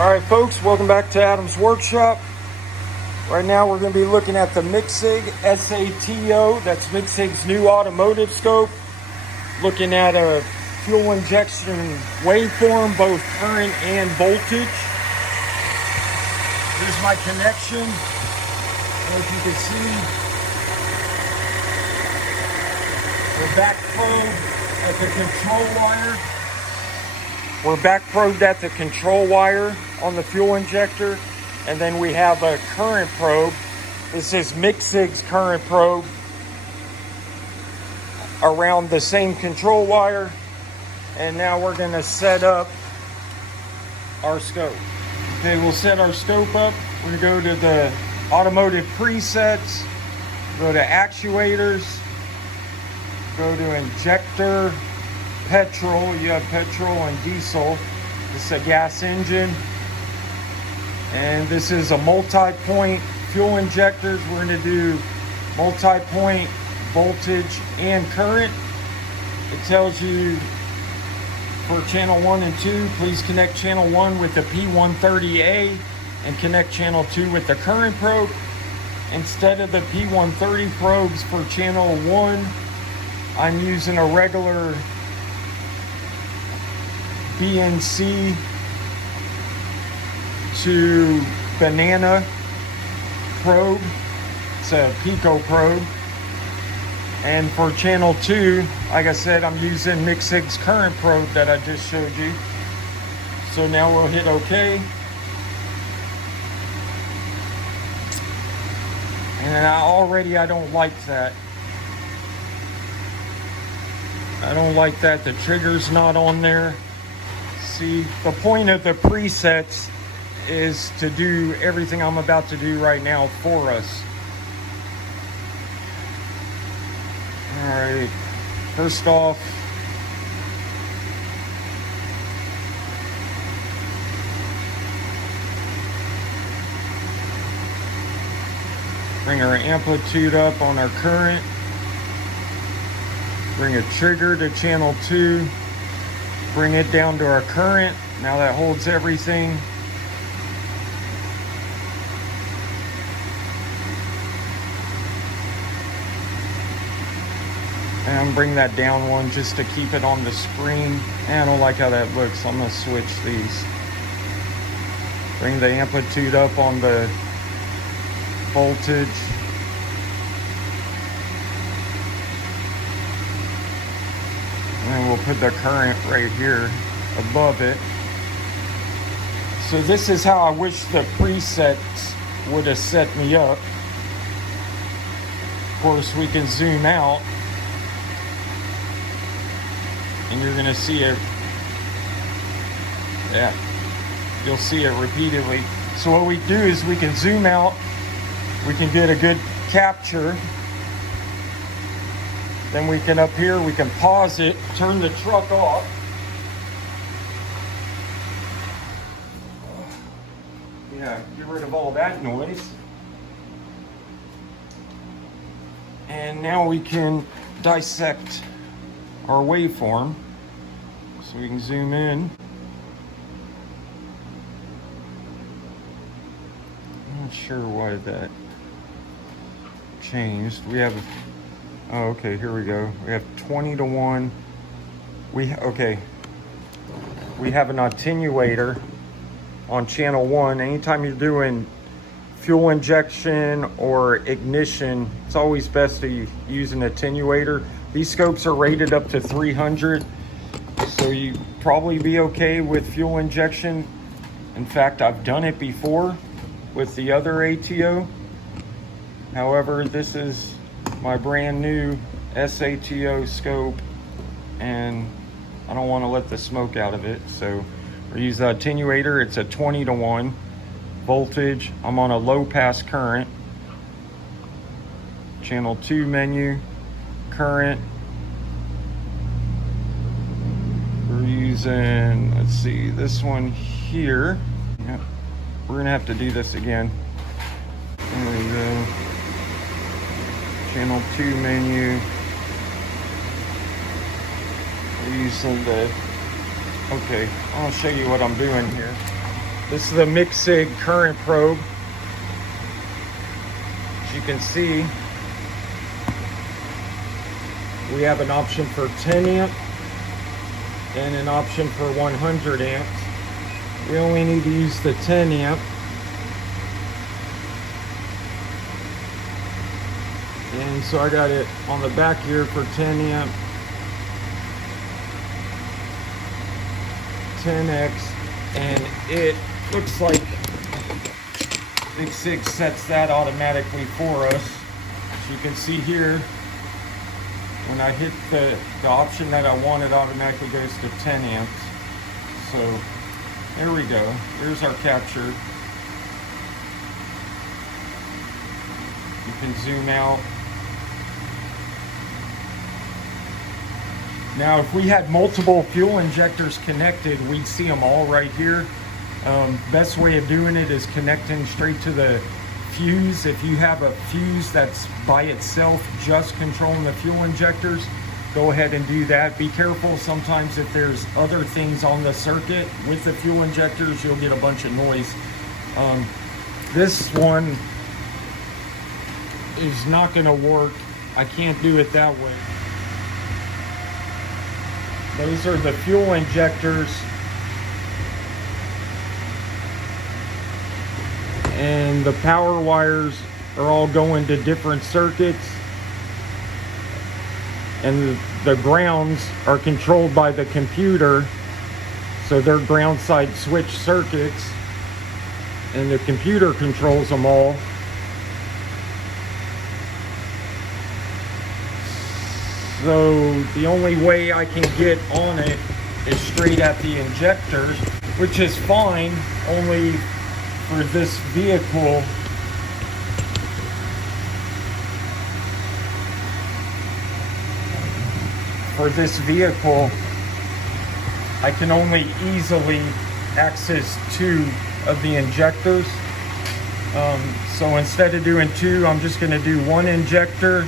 Alright folks, welcome back to Adam's Workshop. Right now we're going to be looking at the Micsig SATO, that's Micsig's new automotive scope. Looking at a fuel injection waveform, both current and voltage. Here's my connection. I don't know if you can see. We're back probed at the control wire. We're back probed at the control wire on the fuel injector. And then we have a current probe. This is Micsig's current probe around the same control wire. And now we're going to set up our scope. Okay, we'll set our scope up. We're going to go to the automotive presets, go to actuators, go to injector, petrol. You have petrol and diesel. This is a gas engine. And this is a multi-point fuel injectors. We're going to do multi-point voltage and current. It tells you for channel 1 and 2, please connect channel 1 with the P130A and connect channel 2 with the current probe. Instead of the P130 probes for channel 1, I'm using a regular BNC to banana probe. It's a Pico probe. And for channel 2, like I said, I'm using Micsig's current probe that I just showed you. So now we'll hit OK. And I don't like that. I don't like that the trigger's not on there. See, the point of the presets is to do everything I'm about to do right now for us. Alright, first off, bring our amplitude up on our current, bring a trigger to channel 2, bring it down to our current. Now that holds everything. And bring that down one just to keep it on the screen. And I don't like how that looks. I'm going to switch these. Bring the amplitude up on the voltage. And then we'll put the current right here above it. So this is how I wish the presets would have set me up. Of course, we can zoom out. And you're going to see it. Yeah, you'll see it repeatedly. So what we do is we can zoom out. We can get a good capture. Then we can up here, we can pause it, turn the truck off. Yeah, get rid of all that noise. And now we can dissect our waveform. So we can zoom in. I'm not sure why that changed. We have, oh, okay, here we go. We have 20-to-1. We have an attenuator on channel 1. Anytime you're doing fuel injection or ignition, it's always best to use an attenuator. These scopes are rated up to 300, so you probably be okay with fuel injection. In fact, I've done it before with the other ATO. However, this is my brand new SATO scope, and I don't want to let the smoke out of it, so we use the attenuator. It's a 20-to-1 voltage. I'm on a low pass current. Channel 2 menu, current. We're using, let's see, this one here. Yep. We're gonna have to do this again. There we go. Channel 2 menu. We're using the, okay, I'll show you what I'm doing here. This is the Micsig current probe. As you can see, we have an option for 10 amp and an option for 100 amps. We only need to use the 10 amp. And so I got it on the back here for 10 amp, 10x, and it looks like Micsig sets that automatically for us. As you can see here, when I hit the option that I want, it automatically goes to 10 amps. So there we go. There's our capture. You can zoom out. Now, if we had multiple fuel injectors connected, we'd see them all right here. Best way of doing it is connecting straight to the fuse. If you have a fuse that's by itself just controlling the fuel injectors, go ahead and do that. Be careful, sometimes if there's other things on the circuit with the fuel injectors, you'll get a bunch of noise. This one is not going to work. I can't do it that way. Those are the fuel injectors. And the power wires are all going to different circuits. And the grounds are controlled by the computer. So they're ground side switch circuits. And the computer controls them all. So the only way I can get on it is straight at the injectors, which is fine, only for this vehicle. For this vehicle, I can only easily access 2 of the injectors. So instead of doing 2, I'm just going to do 1 injector.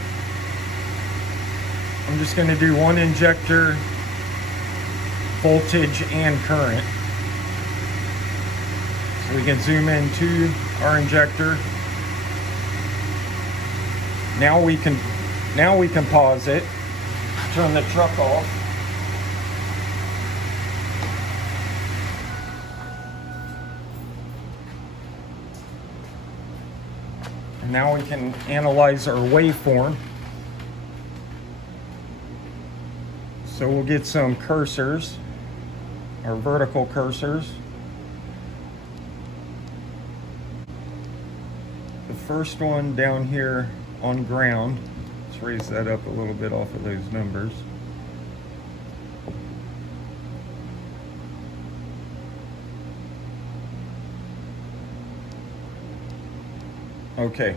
I'm just going to do 1 injector, voltage and current. So we can zoom into our injector. Now we can pause it, turn the truck off. And now we can analyze our waveform. So we'll get some cursors, our vertical cursors. The first one down here on ground, let's raise that up a little bit off of those numbers. Okay,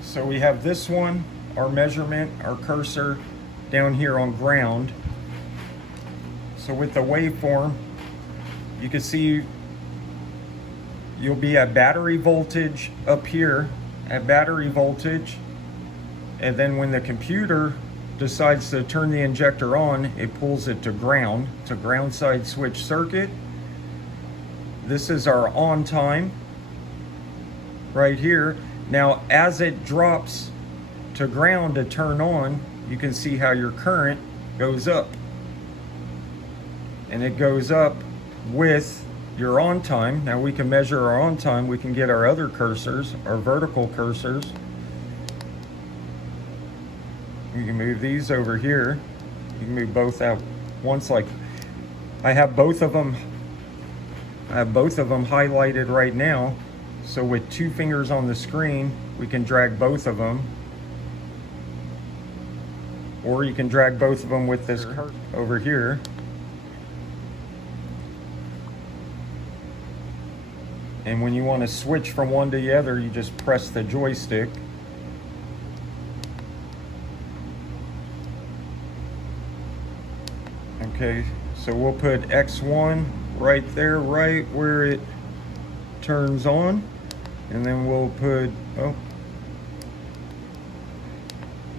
so we have this one, our measurement, our cursor down here on ground. So with the waveform, you can see you'll be at battery voltage up here, at battery voltage, and then when the computer decides to turn the injector on, it pulls it to ground side switch circuit. This is our on time right here. Now as it drops to ground to turn on, you can see how your current goes up. And it goes up with your on time. Now we can measure our on time. We can get our other cursors, our vertical cursors. You can move these over here. You can move both out once, like I have both of them. I have both of them highlighted right now. So with 2 fingers on the screen, we can drag both of them. Or you can drag both of them with this over here. And when you want to switch from one to the other, you just press the joystick. Okay, so we'll put X1 right there, right where it turns on. And then we'll put,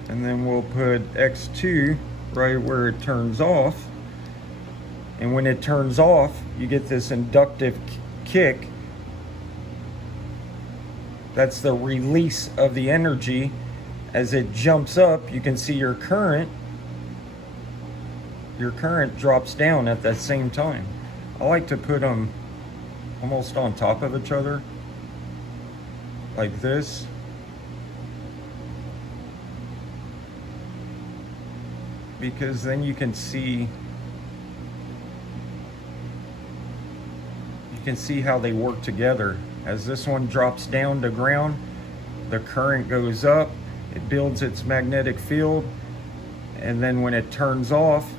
and then we'll put X2 right where it turns off. And when it turns off, you get this inductive kick That's the release of the energy. As it jumps up, you can see your current drops down at that same time. I like to put them almost on top of each other, like this. Because then you can see how they work together. As this one drops down to ground, the current goes up, it builds its magnetic field, and then when it turns off,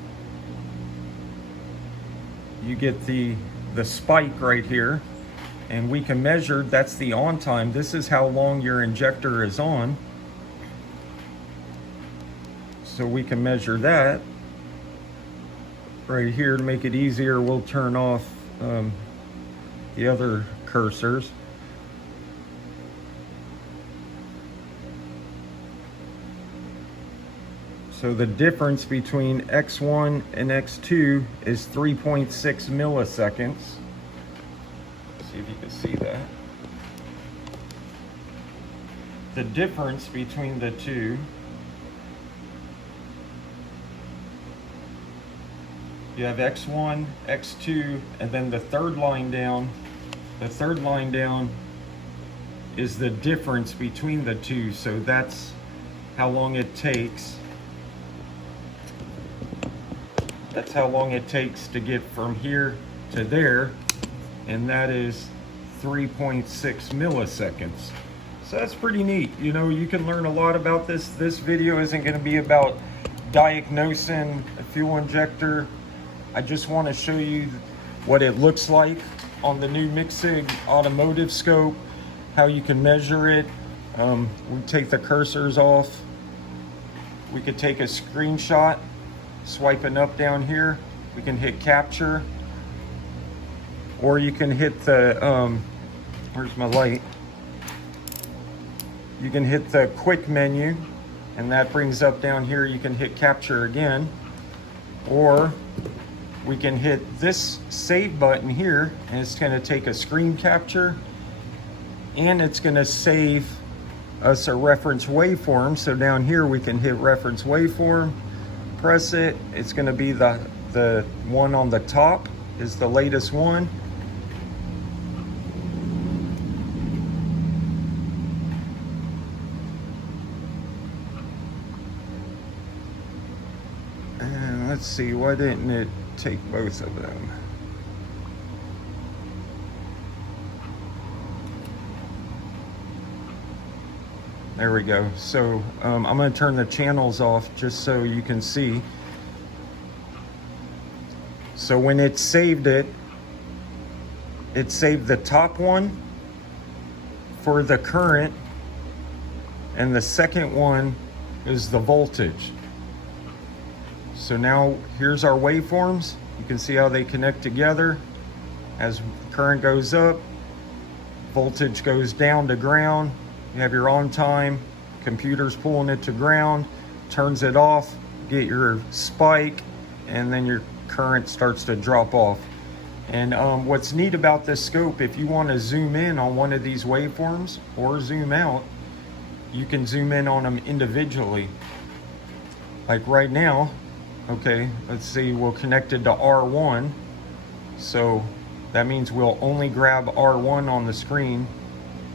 you get the spike right here, and we can measure, that's the on time. This is how long your injector is on. So we can measure that right here. To make it easier, we'll turn off the other cursors. So the difference between X1 and X2 is 3.6 milliseconds. See if you can see that. The difference between the two, you have X1, X2, and then the third line down. The third line down is the difference between the two. So that's how long it takes. That's how long it takes to get from here to there. And that is 3.6 milliseconds. So that's pretty neat. You know, you can learn a lot about this. This video isn't going to be about diagnosing a fuel injector. I just want to show you what it looks like on the new Micsig Automotive Scope, how you can measure it. We take the cursors off. We could take a screenshot, swiping up down here. We can hit capture, or you can hit the, where's my light? You can hit the quick menu, and that brings up down here. You can hit capture again, or we can hit this save button here, and it's going to take a screen capture, and it's going to save us a reference waveform. So down here we can hit reference waveform, press it. It's going to be the one on the top is the latest one. And let's see, why didn't it take both of them? There we go. So I'm going to turn the channels off just so you can see. So when it saved the top one for the current, and the second one is the voltage. So now here's our waveforms. You can see how they connect together. As current goes up, voltage goes down to ground. You have your on time, computer's pulling it to ground, turns it off, get your spike, and then your current starts to drop off. And what's neat about this scope, if you want to zoom in on one of these waveforms or zoom out, you can zoom in on them individually. Like right now, okay, let's see, we're connected to R1. So that means we'll only grab R1 on the screen.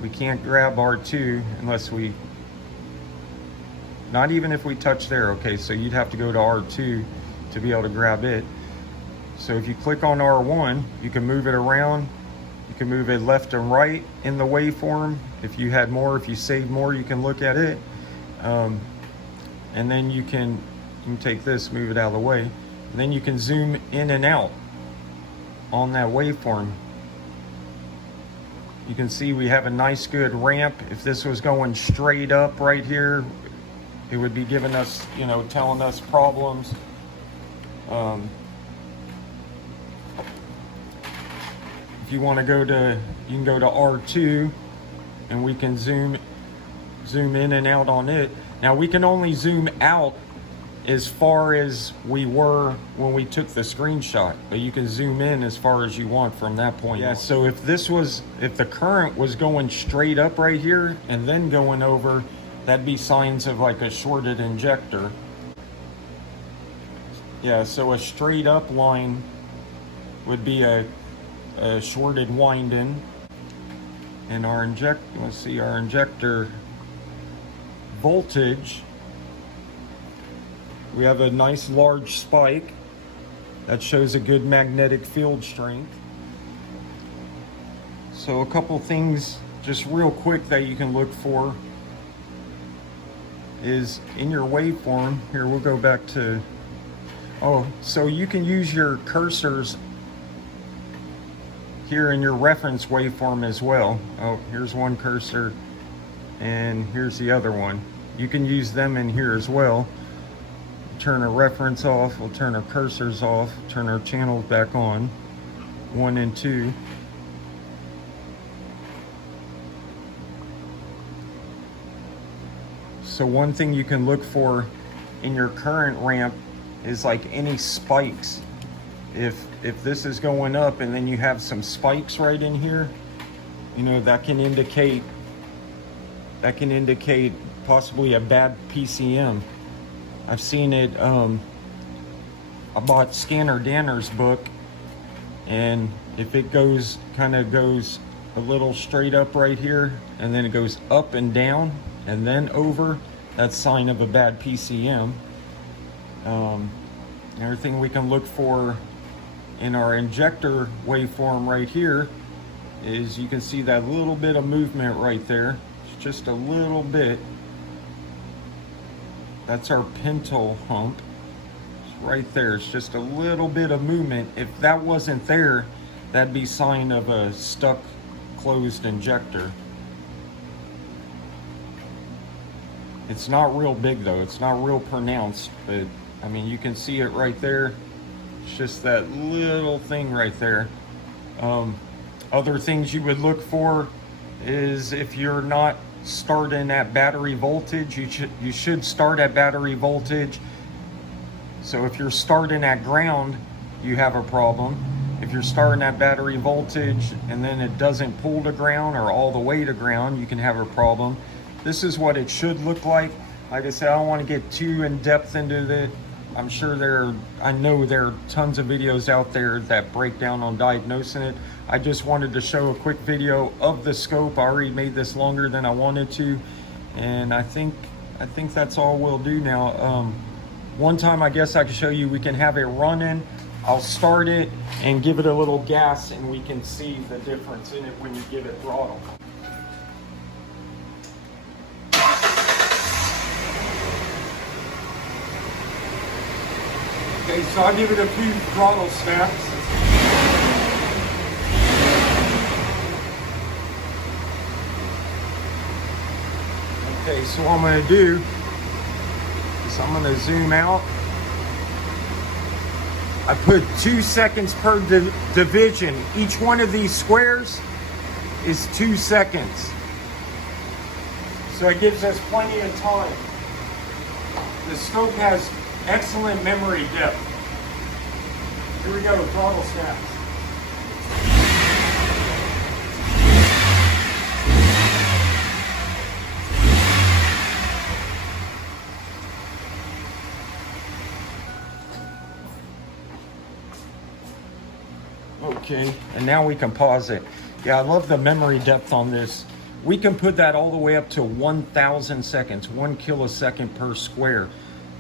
We can't grab R2 unless we, not even if we touch there, okay, so you'd have to go to R2 to be able to grab it. So if you click on R1, you can move it around. You can move it left and right in the waveform. If you had more, if you saved more, you can look at it. And then you can take this, move it out of the way. And then you can zoom in and out on that waveform. You can see we have a nice good ramp. If this was going straight up right here, it would be giving us, you know, telling us problems. If you want to go to, you can go to R2 and we can zoom in and out on it. Now we can only zoom out as far as we were when we took the screenshot, but you can zoom in as far as you want from that point. Yeah, so if the current was going straight up right here and then going over, that'd be signs of like a shorted injector. Yeah, so a straight up line would be a shorted winding. And our injector voltage, we have a nice large spike that shows a good magnetic field strength. So a couple things just real quick that you can look for is in your waveform. Here, we'll go back to, so you can use your cursors here in your reference waveform as well. Oh, here's one cursor and here's the other one. You can use them in here as well. Turn our reference off, we'll turn our cursors off, turn our channels back on, 1 and 2. So one thing you can look for in your current ramp is like any spikes. If this is going up and then you have some spikes right in here, you know, that can indicate possibly a bad PCM. I've seen it. I bought Scanner Danner's book, and if it kind of goes a little straight up right here and then it goes up and down and then over, that's sign of a bad PCM. Everything we can look for in our injector waveform right here is you can see that little bit of movement right there. It's just a little bit. That's our pintle hump. It's right there. It's just a little bit of movement. If that wasn't there, that'd be sign of a stuck closed injector. It's not real big though. It's not real pronounced, but I mean, you can see it right there. It's just that little thing right there. Other things you would look for is if you're not starting at battery voltage, you should start at battery voltage. So if you're starting at ground, you have a problem. If you're starting at battery voltage and then it doesn't pull to ground or all the way to ground, you can have a problem. This is what it should look like. Like I said, I don't want to get too in depth into it. I'm sure I know there are tons of videos out there that break down on diagnosing it. I just wanted to show a quick video of the scope. I already made this longer than I wanted to, and I think that's all we'll do now. One time I guess I can show you, we can have it running. I'll start it and give it a little gas and we can see the difference in it when you give it throttle. Okay, so I'll give it a few throttle snaps. Okay, so what I'm going to do is I'm going to zoom out. I put 2 seconds per division. Each one of these squares is 2 seconds. So it gives us plenty of time. The scope has excellent memory depth. Here we go, throttle snaps. Okay, and now we can pause it. Yeah, I love the memory depth on this. We can put that all the way up to 1,000 seconds, 1 kilosecond per square.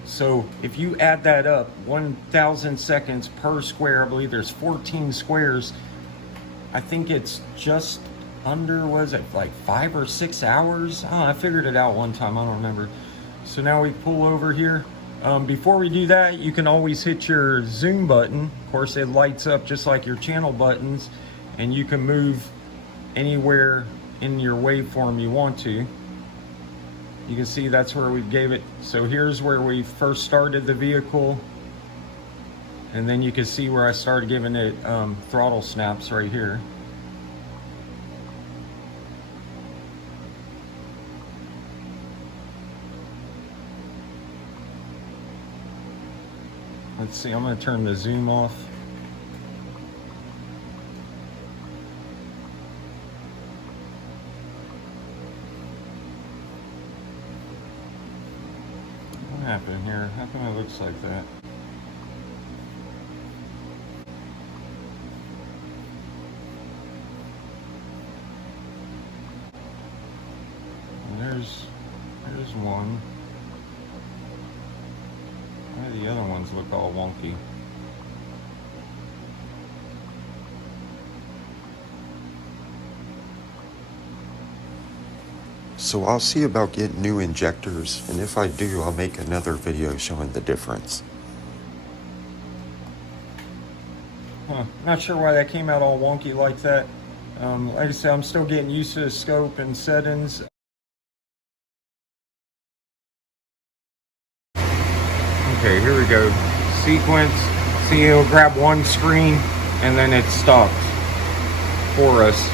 So if you add that up, 1,000 seconds per square, I believe there's 14 squares. I think it's just under, was it like 5 or 6 hours? Oh, I figured it out one time, I don't remember. So now we pull over here. Before we do that, you can always hit your zoom button. Of course, it lights up just like your channel buttons, and you can move anywhere in your waveform you want to. You can see that's where we gave it. So here's where we first started the vehicle, and then you can see where I started giving it throttle snaps right here. Let's see, I'm gonna turn the zoom off. What happened here? How come it looks like that? There's one. Why do the other ones look all wonky? So I'll see about getting new injectors, and if I do, I'll make another video showing the difference. Not sure why that came out all wonky like that. Like I said, I'm still getting used to the scope and settings. Okay, here we go. Sequence. See, it'll grab one screen and then it stops for us.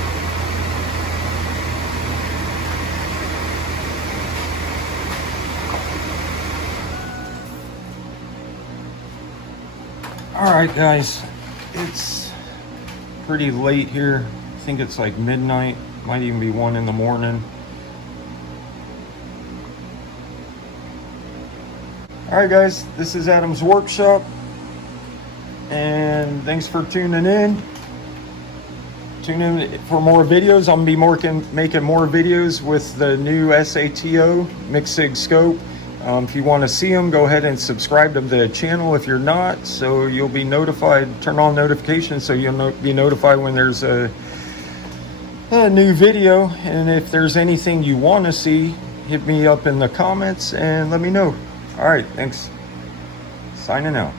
All right, guys, it's pretty late here. I think it's like midnight, might even be 1 in the morning. All right, guys, this is Adam's Workshop, and thanks for tuning in. Tune in for more videos. I'm gonna be making more videos with the new SATO Micsig Scope. If you want to see them, go ahead and subscribe to the channel if you're not, so you'll be notified. Turn on notifications so you'll be notified when there's a new video. And if there's anything you want to see, hit me up in the comments and let me know. All right, thanks. Signing out.